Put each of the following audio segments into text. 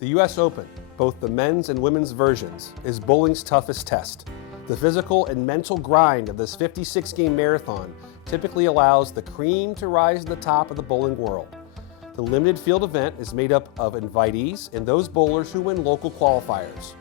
The US Open, both the men's and women's versions, is bowling's toughest test. The physical and mental grind of this 56-game marathon typically allows the cream to rise to the top of the bowling world. The limited field event is made up of invitees and those bowlers who win local qualifiers.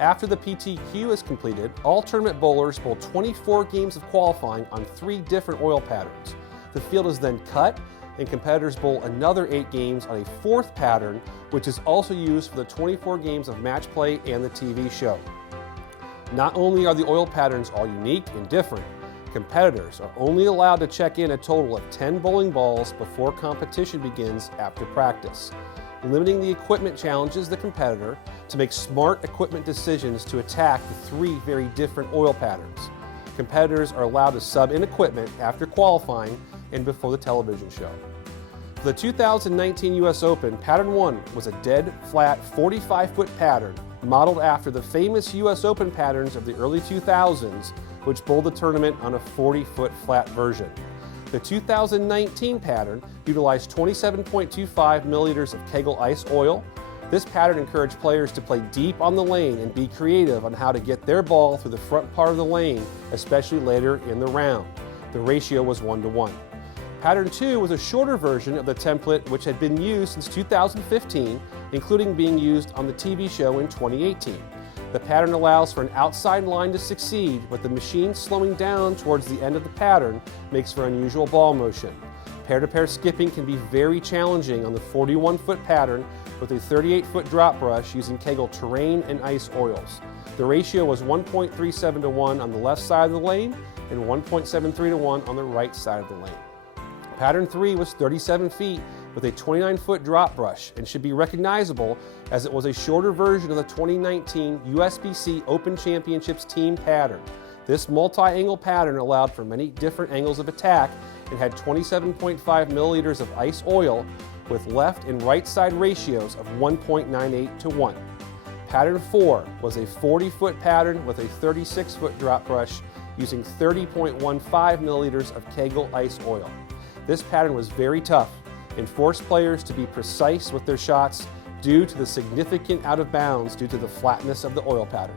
After the PTQ is completed, all tournament bowlers bowl 24 games of qualifying on 3 different oil patterns. The field is then cut, and competitors bowl another 8 games on a 4th pattern, which is also used for the 24 games of match play and the TV show. Not only are the oil patterns all unique and different, competitors are only allowed to check in a total of 10 bowling balls before competition begins after practice. Limiting the equipment challenges the competitor to make smart equipment decisions to attack the 3 very different oil patterns. Competitors are allowed to sub in equipment after qualifying and before the television show. For the 2019 US Open, Pattern 1 was a dead, flat, 45-foot pattern modeled after the famous US Open patterns of the early 2000s, which bowled the tournament on a 40-foot flat version. The 2019 pattern utilized 27.25 milliliters of Kegel ice oil. This pattern encouraged players to play deep on the lane and be creative on how to get their ball through the front part of the lane, especially later in the round. The ratio was 1-to-1. Pattern 2 was a shorter version of the template which had been used since 2015, including being used on the TV show in 2018. The pattern allows for an outside line to succeed, but the machine slowing down towards the end of the pattern makes for unusual ball motion. Pair-to-pair skipping can be very challenging on the 41-foot pattern with a 38-foot drop brush using Kegel terrain and ice oils. The ratio was 1.37-to-1 on the left side of the lane and 1.73-to-1 on the right side of the lane. Pattern 3 was 37 feet with a 29-foot drop brush and should be recognizable as it was a shorter version of the 2019 USBC Open Championships team pattern. This multi-angle pattern allowed for many different angles of attack and had 27.5 milliliters of ice oil with left and right side ratios of 1.98-to-1. Pattern 4 was a 40-foot pattern with a 36-foot drop brush using 30.15 milliliters of Kegel ice oil. This pattern was very tough and forced players to be precise with their shots due to the significant out of bounds due to the flatness of the oil pattern.